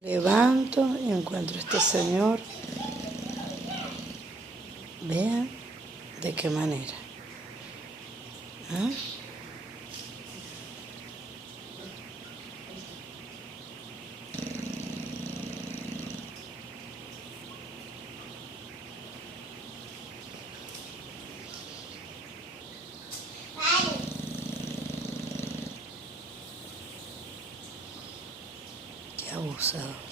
Levanto y encuentro a este señor. Vean de qué manera. ¿Ah? Qué abusado.